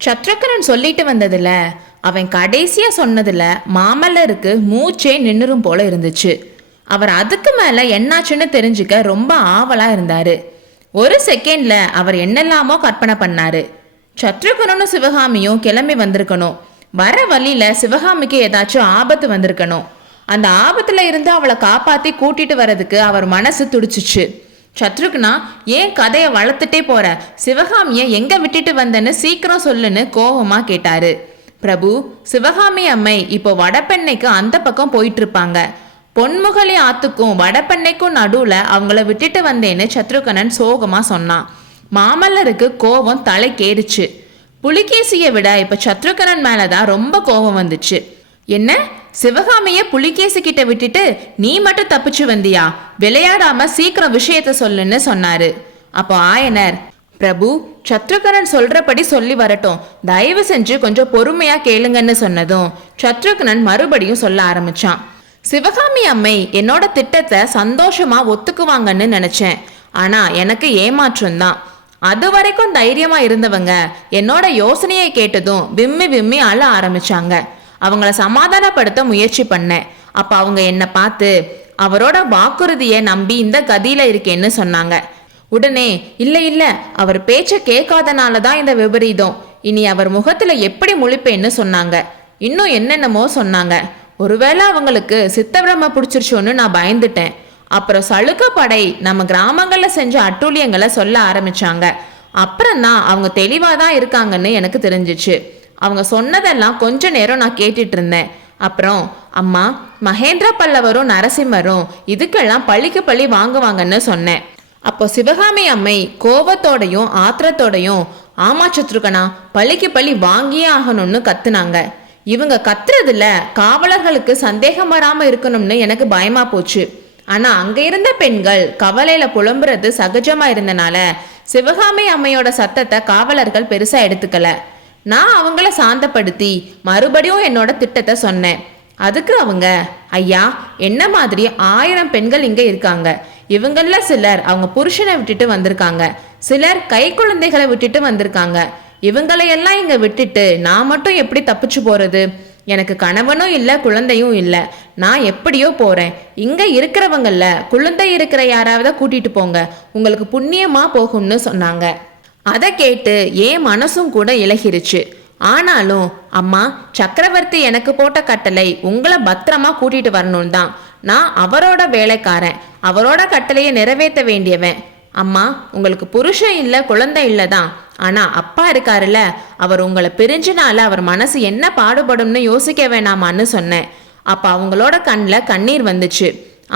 சத்ருக்கனன் சொல்லிட்டு வந்ததுல அவன் கடைசியா சொன்னதுல மாமல்லருக்கு மூச்சே நின்னுரும் போல இருந்துச்சு. அவர் அதுக்கு மேல என்னாச்சுன்னு தெரிஞ்சுக்க ரொம்ப ஆவலா இருந்தாரு. ஒரு செகண்ட்ல அவர் என்னெல்லாமோ கற்பனை பண்ணாரு. சத்ருக்கனும் சிவகாமியும் கிளம்பி வந்திருக்கணும். வர வழியில சிவகாமிக்கு ஏதாச்சும் ஆபத்து வந்திருக்கணும். அந்த ஆபத்துல இருந்து அவளை காப்பாத்தி கூட்டிட்டு வர்றதுக்கு அவர் மனசு துடிச்சிச்சு. சத்ருக்னா, ஏன் கதையை வளர்த்துட்டே போற? சிவகாமிய எங்க விட்டுட்டு வந்தன்னு சீக்கிரம் சொல்லுன்னு கோபமா கேட்டாரு. பிரபு, சிவகாமி அம்மை இப்போ வடபெண்ணைக்கு அந்த பக்கம் போயிட்டு இருப்பாங்க. பொன்முகலி ஆத்துக்கும் வடபெண்ணைக்கும் நடுவுல அவங்கள விட்டுட்டு வந்தேன்னு சத்ருகனன் சோகமா சொன்னான். மாமல்லருக்கு கோபம் தலைக்கேறிச்சு. புலிகேசியை விட இப்ப சத்ருகனன் மேலதான் ரொம்ப கோபம் வந்துச்சு. என்ன, சிவகாமிய புலிகேசி கிட்ட விட்டுட்டு நீ மட்டும் தப்பிச்சு வந்தியா? விளையாடாம சீக்கிரம் விஷயத்த சொல்லுன்னு சொன்னாரு. அப்போ ஆயனர், பிரபு, சத்ருகனன் சொல்றபடி சொல்லி வரட்டும், தயவு செஞ்சு கொஞ்சம் பொறுமையா கேளுங்கன்னு சொன்னதும் சத்ருகனன் மறுபடியும் சொல்ல ஆரம்பிச்சான். சிவகாமி அம்மை என்னோட திட்டத்தை சந்தோஷமா ஒத்துக்குவாங்கன்னு நினைச்சேன். ஆனா எனக்கு ஏமாற்றம் தான். அது வரைக்கும் தைரியமா இருந்தவங்க என்னோட யோசனையை கேட்டதும் விம்மி விம்மி அழ ஆரம்பிச்சாங்க. அவங்கள சமாதானப்படுத்த முயற்சி பண்ணேன். அப்ப அவங்க என்ன பார்த்து அவரோட வாக்குறுதியை நம்பி இந்த கதியில இருக்கேன்னு சொன்னாங்க. உடனே இல்ல இல்ல, அவர் பேச்ச கேட்காதனாலதான் இந்த விபரீதம். இனி அவர் முகத்துல எப்படி முழிப்பேன்னு சொன்னாங்க. இன்னும் என்னென்னமோ சொன்னாங்க. ஒருவேளை அவங்களுக்கு சித்தபிரம பிடிச்சிருச்சோன்னு நான் பயந்துட்டேன். அப்புறம் சளுக்க படை நம்ம கிராமங்கள்ல செஞ்ச அட்டூழியங்களை சொல்ல ஆரம்பிச்சாங்க. அப்புறம் தான் அவங்க தெளிவாதான் இருக்காங்கன்னு எனக்கு தெரிஞ்சிச்சு. அவங்க சொன்னதெல்லாம் கொஞ்ச நேரம் நான் கேட்டுட்டு இருந்தேன். அப்புறம் அம்மா, மகேந்திர பல்லவரும் நரசிம்மரும் இதுக்கெல்லாம் பழிக்கு பழி வாங்குவாங்கன்னு சொன்னேன். அப்போ சிவகாமி அம்மை கோபத்தோடையும் ஆத்திரத்தோடையும், ஆமா சத்ருகனா, பழிக்கு பழி வாங்கியே ஆகணும்னு கத்துனாங்க. இவங்க கத்துறதுல காவலர்களுக்கு சந்தேகம் வராம இருக்கணும்னு எனக்கு பயமா போச்சு. ஆனா அங்க இருந்த பெண்கள் கவலையில புலம்புறது சகஜமா இருந்தனால சிவகாமி அம்மையோட சத்தத்தை காவலர்கள் பெருசா எடுத்துக்கல. நான் அவங்கள சாந்தப்படுத்தி மறுபடியும் என்னோட திட்டத்தை சொன்னேன். அதுக்கு அவங்க, ஐயா, என்ன மாதிரி 1000 பெண்கள் இங்க இருக்காங்க. இவங்கள சிலர் அவங்க புருஷனை விட்டுட்டு வந்திருக்காங்க, சிலர் கை குழந்தைகளை விட்டுட்டு வந்திருக்காங்க. இவங்களையெல்லாம் இங்க விட்டுட்டு நான் மட்டும் எப்படி தப்பிச்சு போறது? எனக்கு கணவனும் இல்லை, குழந்தையும் இல்லை. நான் எப்படியோ போறேன். இங்க இருக்கிறவங்கள குழந்தை இருக்கிற யாராவது கூட்டிட்டு போங்க, உங்களுக்கு புண்ணியமா போகும்னு சொன்னாங்க. அதை கேட்டு என் மனசும் கூட இலகிருச்சு. ஆனாலும் அம்மா, சக்கரவர்த்தி எனக்கு போட்ட கட்டளை உங்களை பத்திரமா கூட்டிட்டு வரணும் தான். நான் அவரோட வேலைக்காரன், அவரோட கட்டளையை நிறைவேற்ற வேண்டியவன். அம்மா, உங்களுக்கு புருஷன் இல்லை, குழந்தை இல்லைதான். ஆனா அப்பா இருக்காருல்ல, அவர் உங்களை பிரிஞ்சினால அவர் மனசு என்ன பாடுபடும்னு யோசிக்க வேணாமான்னு சொன்னேன். அப்ப அவங்களோட கண்ணில் கண்ணீர் வந்துச்சு.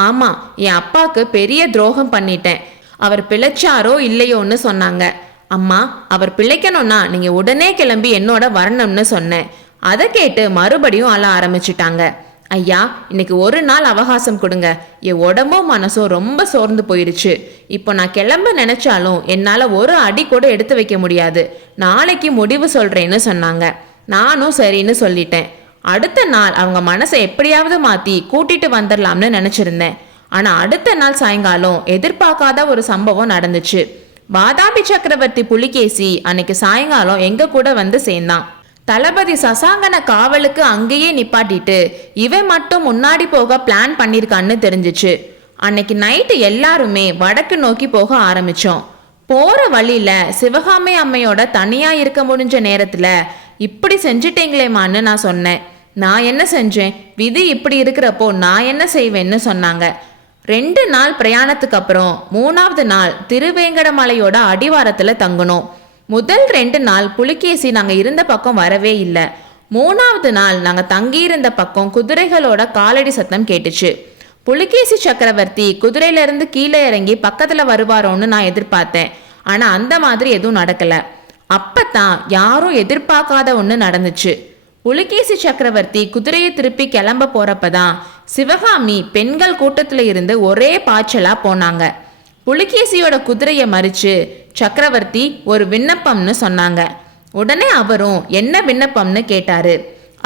ஆமா, என் அப்பாவுக்கு பெரிய துரோகம் பண்ணிட்டேன். அவர் பிழைச்சாரோ இல்லையோன்னு சொன்னாங்க. அம்மா, அவர் பிழைக்கணும்னா நீங்க உடனே கிளம்பி என்னோட வரணும்னு சொன்னேன். அதை கேட்டு மறுபடியும் அழ ஆரம்பிச்சுட்டாங்க. ஐயா, இன்னைக்கு ஒரு நாள் அவகாசம் கொடுங்க. என் உடம்பும் மனசும் ரொம்ப சோர்ந்து போயிடுச்சு. இப்போ நான் கிளம்ப நினைச்சாலும் என்னால ஒரு அடி கூட எடுத்து வைக்க முடியாது. நாளைக்கு முடிவு சொல்றேன்னு சொன்னாங்க. நானும் சரின்னு சொல்லிட்டேன். அடுத்த நாள் அவங்க மனசை எப்படியாவது மாத்தி கூட்டிட்டு வந்துடலாம்னு நினைச்சிருந்தேன். ஆனா அடுத்த நாள் சாயங்காலம் எதிர்பார்க்காத ஒரு சம்பவம் நடந்துச்சு. வாதாபி சக்கரவர்த்தி புலிகேசி அன்னைக்கு சாயங்காலம் எங்க கூட வந்து சேர்ந்தான். தளபதி சசாங்கன காவலுக்கு அங்கேயே நிப்பாட்டிட்டு இவன் மட்டும் முன்னாடி போக பிளான் பண்ணிருக்கான்னு தெரிஞ்சிச்சு. அன்னைக்கு நைட்டு எல்லாருமே வடக்கு நோக்கி போக ஆரம்பிச்சோம். போற வழியில சிவகாமி அம்மையோட தனியா இருக்க முடிஞ்ச நேரத்துல இப்படி செஞ்சிட்டீங்களேமான்னு நான் சொன்னேன். நான் என்ன செஞ்சேன்? விதி இப்படி இருக்கிறப்போ நான் என்ன செய்வேன்னு சொன்னாங்க. 2 நாள் பிரயாணத்துக்கு அப்புறம் 3வது நாள் திருவேங்கடமலையோட அடிவாரத்துல தங்கணும். முதல் 2 நாள் புலிகேசி நாங்க இருந்த பக்கம் வரவே இல்லை. 3வது நாள் நாங்க தங்கியிருந்த பக்கம் குதிரைகளோட காலடி சத்தம் கேட்டுச்சு. புலிகேசி சக்கரவர்த்தி குதிரையில இருந்து கீழே இறங்கி பக்கத்துல வருவாரோன்னு நான் எதிர்பார்த்தேன். ஆனா அந்த மாதிரி எதுவும் நடக்கல. அப்பத்தான் யாரும் எதிர்பார்க்காத ஒண்ணு நடந்துச்சு. புலிகேசி சக்கரவர்த்தி குதிரையை திருப்பி கிளம்ப போறப்பதான் சிவகாமி பெண்கள் கூட்டத்துல இருந்து ஒரே பாய்ச்சலா போனாங்க. புலிகேசியோட குதிரையை மறிச்சு சக்கரவர்த்தி ஒரு விண்ணப்பம்னு சொன்னாங்க. உடனே அவரும் என்ன விண்ணப்பம்னு கேட்டாரு.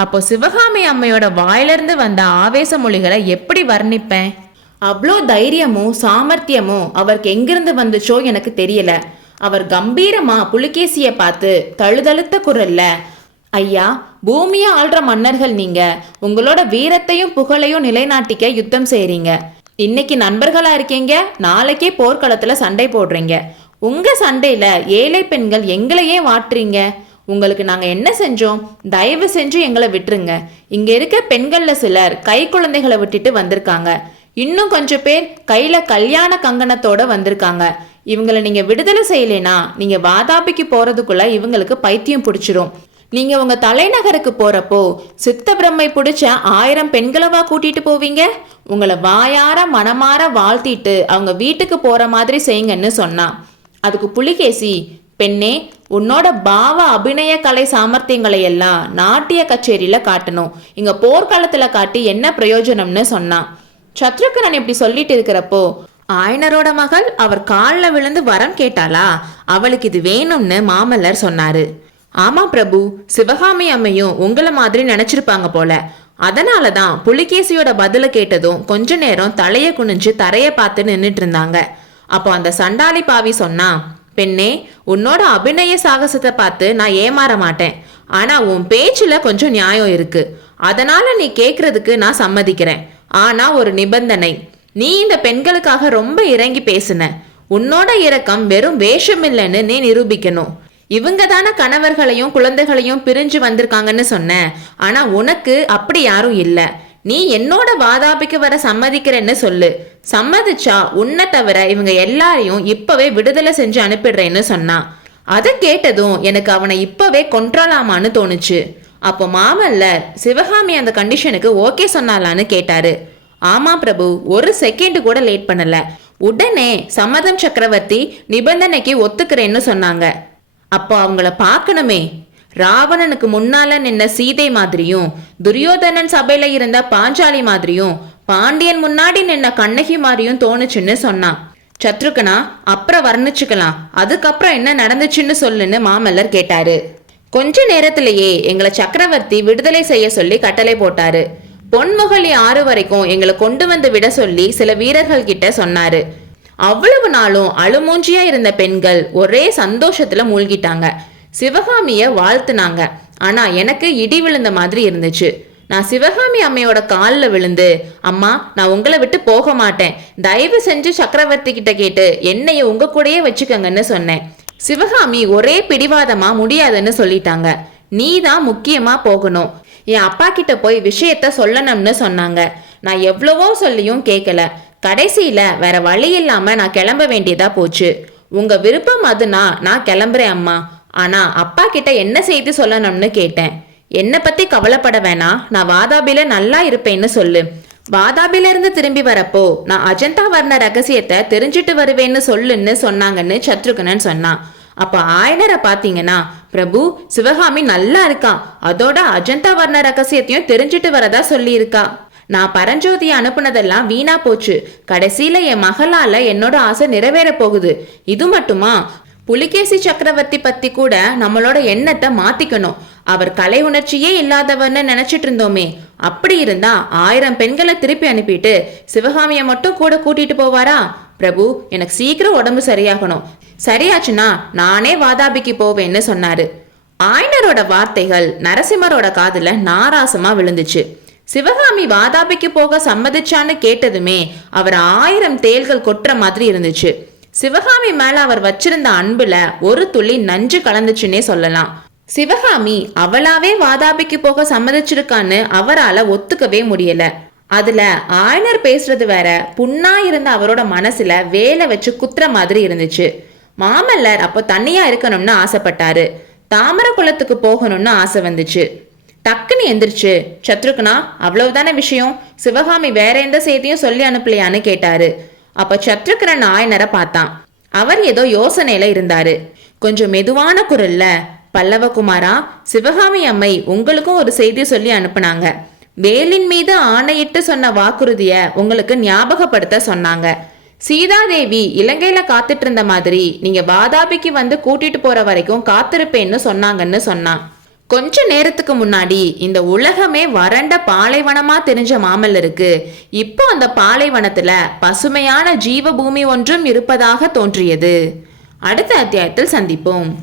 அப்போ சிவகாமி அம்மையோட வாயிலிருந்து வந்த ஆவேச மொழிகளை எப்படி வர்ணிப்பேன்? அவ்வளோ தைரியமும் சாமர்த்தியமும் அவருக்கு எங்கிருந்து வந்துச்சோ எனக்கு தெரியல. அவர் கம்பீரமா புலிகேசிய பார்த்து தழுதழுத்த குரல்ல, ஐயா, பூமியை ஆள்ற மன்னர்கள் நீங்க. உங்களோட வீரத்தையும் புகழையும் நிலைநாட்டிக்க யுத்தம் செய்றீங்க. இன்னைக்கு நண்பர்களா இருக்கீங்க, நாளைக்கே போர்க்களத்துல சண்டை போடுறீங்க. உங்க சண்டையில ஏழை பெண்கள் எங்களையே வாட்டுறீங்க. உங்களுக்கு நாங்க என்ன செஞ்சோம்? தயவு செஞ்சு எங்களை விட்டுருங்க. இங்க இருக்க பெண்கள்ல சிலர் கை குழந்தைகளை விட்டுட்டு வந்திருக்காங்க. இன்னும் கொஞ்சம் பேர் கையில கல்யாண கங்கணத்தோட வந்திருக்காங்க. இவங்களை நீங்க விடுதலை செய்யலைனா நீங்க வாதாபிக்கு போறதுக்குள்ள இவங்களுக்கு பைத்தியம் பிடிச்சிரும். நீங்க உங்க தலைநகருக்கு போறப்போ சித்த பிரம்மை பிடிச்ச 1000 பெண்களவா கூட்டிட்டு போவீங்க? உங்களை வாயார மனமாற வாழ்த்திட்டு அவங்க வீட்டுக்கு போற மாதிரி செய்யுங்கன்னு சொன்னான். அதுக்கு புலிகேசி, பெண்ணே, உன்னோட பாவ அபிநய கலை சாமர்த்தியங்களை எல்லாம் நாட்டிய கச்சேரியில காட்டணும். இங்க போர்க்காலத்துல காட்டி என்ன பிரயோஜனம்னு சொன்னான். சத்ருகனன் இப்படி சொல்லிட்டு இருக்கிறப்போ ஆயனரோட மகள் அவர் காலில் விழுந்து வரம் கேட்டாளா? அவளுக்கு இது வேணும்னு மாமல்லர் சொன்னாரு. ஆமா பிரபு, சிவகாமி அம்மையும் உங்களை மாதிரி நினைச்சிருப்பாங்க போல. அதனாலதான் புலிகேசியோட பதில கேட்டதும் கொஞ்ச நேரம் தலைய குனிஞ்சு தரைய பார்த்து நின்றுட்டு இருந்தாங்க. அப்போ அந்த சண்டாளி பாவி சொன்னா, பெண்ணே, உன்னோட அபிநய சாகசத்தை பார்த்து நான் ஏமாற மாட்டேன். ஆனா உன் பேச்சுல கொஞ்சம் நியாயம் இருக்கு. அதனால நீ கேக்குறதுக்கு நான் சம்மதிக்கிறேன். ஆனா ஒரு நிபந்தனை. நீ இந்த பெண்களுக்காக ரொம்ப இறங்கி பேசுன. உன்னோட இரக்கம் வெறும் வேஷம் இல்லைன்னு நீ நிரூபிக்கணும். இவங்க தானே கணவர்களையும் குழந்தைகளையும் பிரிஞ்சு வந்திருக்காங்கன்னு சொன்ன. ஆனா உனக்கு அப்படி யாரும் இல்ல. நீ என்னோட வாதாபிக்கு வர சம்மதிக்கிறேன்னு சொல்லு. சம்மதிச்சா உன்னை தவிர இவங்க எல்லாரையும் இப்பவே விடுதலை செஞ்சு அனுப்பிடுறேன்னு சொன்னான். அதை கேட்டதும் எனக்கு அவனை இப்பவே கொன்றலாமான்னு தோணுச்சு. அப்போ மாமல்லர் சிவகாமி அந்த கண்டிஷனுக்கு ஓகே சொன்னாலான்னு கேட்டாரு. ஆமா பிரபு, ஒரு செகண்ட் கூட லேட் பண்ணல. உடனே சம்மதம் சக்கரவர்த்தி நிபந்தனைக்கு ஒத்துக்கிறேன்னு சொன்னாங்க. அப்போ அவங்கள பார்க்கணுமே. ராவணனுக்கு முன்னால நின்ன சீதை மாதிரியும், துரியோதனன் சபையில இருந்த பாஞ்சாலி மாதிரியும், பாண்டியன் முன்னாடி நின்ன கண்ணகி மாதிரியும் தோணுச்சுன்னு சொன்னான். சத்ருகனா, அப்புறம் வர்ணிச்சுக்கலாம். அதுக்கப்புறம் என்ன நடந்துச்சுன்னு சொல்லுன்னு மாமல்லர் கேட்டாரு. கொஞ்ச நேரத்திலேயே எங்களை சக்கரவர்த்தி விடுதலை செய்ய சொல்லி கட்டளை போட்டாரு. பொன்முகலி ஆறு வரைக்கும் எங்களை கொண்டு வந்து விட சொல்லி சில வீரர்கள் கிட்ட சொன்னாரு. அவ்வளவு நாளும் அழுமூஞ்சியா இருந்த பெண்கள் ஒரே சந்தோஷத்துல மூழ்கிட்டாங்க. சிவகாமிய வாழ்த்துனாங்க. ஆனா எனக்கு இடி விழுந்த மாதிரி இருந்துச்சு. நான் சிவகாமி அம்மையோட காலில் விழுந்து, அம்மா, நான் உங்களை விட்டு போக மாட்டேன். தயவு செஞ்சு சக்கரவர்த்தி கிட்ட கேட்டு என்னைய உங்க கூடயே வச்சுக்கங்கன்னு சொன்னேன். சிவகாமி ஒரே பிடிவாதமா முடியாதுன்னு சொல்லிட்டாங்க. நீ தான் முக்கியமா போகணும். என் அப்பா கிட்ட போய் விஷயத்த சொல்லணும்னு சொன்னாங்க. நான் எவ்வளவோ சொல்லியும் கேட்கல. கடைசியில வேற வழி இல்லாம நான் கிளம்ப வேண்டியதா போச்சு. உங்க விருப்பம் அதுனா நான் கிளம்புறேன் அம்மா. ஆனா அப்பா கிட்ட என்ன செய்தி சொல்லணும்னு கேட்டேன். என்னை பத்தி கவலைப்பட வேணாம், நான் வாதாபில நல்லா இருப்பேன்னு சொல்லு. வாதாபில இருந்து திரும்பி வரப்போ நான் அஜந்தா வர்ண ரகசியத்தை தெரிஞ்சிட்டு வருவேன்னு சொல்லுன்னு சொன்னாங்கன்னு சத்ருகனன் சொன்னான். அப்ப ஆயனரை பாத்தீங்கன்னா, பிரபு, சிவகாமி நல்லா இருக்கா, அதோட அஜந்தா வர்ண ரகசியத்தையும் தெரிஞ்சிட்டு வரதா சொல்லி இருக்கா. நான் பரஞ்சோதியை அனுப்புனதெல்லாம் வீணா போச்சு. கடைசியில என் மகளால என்னோட ஆசை நிறைவேற போகுது. இது மட்டுமா, புலிகேசி சக்கரவர்த்தி பத்தி கூட நம்மளோட எண்ணத்தை மாத்திக்கணும். அவர் கலை உணர்ச்சியே இல்லாதவர்னு நினைச்சிட்டு இருந்தோமே. அப்படி இருந்தா 1000 பெண்களை திருப்பி அனுப்பிட்டு சிவகாமியை மட்டும் கூட கூட்டிட்டு போவாரா? பிரபு, எனக்கு சீக்கிரம் உடம்பு சரியாகணும். சரியாச்சுன்னா நானே வாதாபிக்கு போவேன்னு சொன்னாரு. ஆயனரோட வார்த்தைகள் நரசிம்மரோட காதுல நாராசமா விழுந்துச்சு. சிவகாமி வாதாபிக்கு போக சம்மதிச்சான்னு கேட்டதுமே அவர் 1000 தேள்கள் கொட்டுற மாதிரி இருந்துச்சு. சிவகாமி மேல அவர் வச்சிருந்த அன்புல ஒரு துளி நஞ்சு கலந்துச்சுன்னே சொல்லலாம். சிவகாமி அவளாவே வாதாபிக்கு போக சம்மதிச்சிருக்கான்னு அவரால ஒத்துக்கவே முடியல. அதுல ஆயனர் பேசுறது வேற புண்ணா இருந்த அவரோட மனசுல வேலை வச்சு குத்துற மாதிரி இருந்துச்சு. மாமல்லர் அப்போ தனியா இருக்கணும்னு ஆசைப்பட்டாரு. தாமர குளத்துக்கு போகணும்னு ஆசை வந்துச்சு. டக்குன்னு எந்திரிச்சு, சத்ருகனா, அவ்வளவுதானே விஷயம், சிவகாமி வேற எந்த செய்தியும் சொல்லி அனுப்பலையான்னு கேட்டாரு. அப்ப சத்ருகனன் ஆயனரை பார்த்தான். அவர் ஏதோ யோசனையில இருந்தாரு. கொஞ்சம் மெதுவான குரல்ல, பல்லவகுமாரா, சிவகாமி அம்மை உங்களுக்கும் ஒரு செய்தி சொல்லி அனுப்புனாங்க. வேலின் மீது ஆணையிட்டு சொன்ன வாக்குறுதிய உங்களுக்கு ஞாபகப்படுத்த சொன்னாங்க. சீதாதேவி இலங்கையில காத்துட்டு இருந்த மாதிரி நீங்க வாதாபிக்கு வந்து கூட்டிட்டு போற வரைக்கும் காத்திருப்பேன்னு சொன்னாங்கன்னு சொன்னான். கொஞ்ச நேரத்துக்கு முன்னாடி இந்த உலகமே வறண்ட பாலைவனமா தெரிஞ்ச மாமல்லருக்கு இப்போ அந்த பாலைவனத்துல பசுமையான ஜீவபூமி ஒன்றும் இருப்பதாக தோன்றியது. அடுத்த அத்தியாயத்தில் சந்திப்போம்.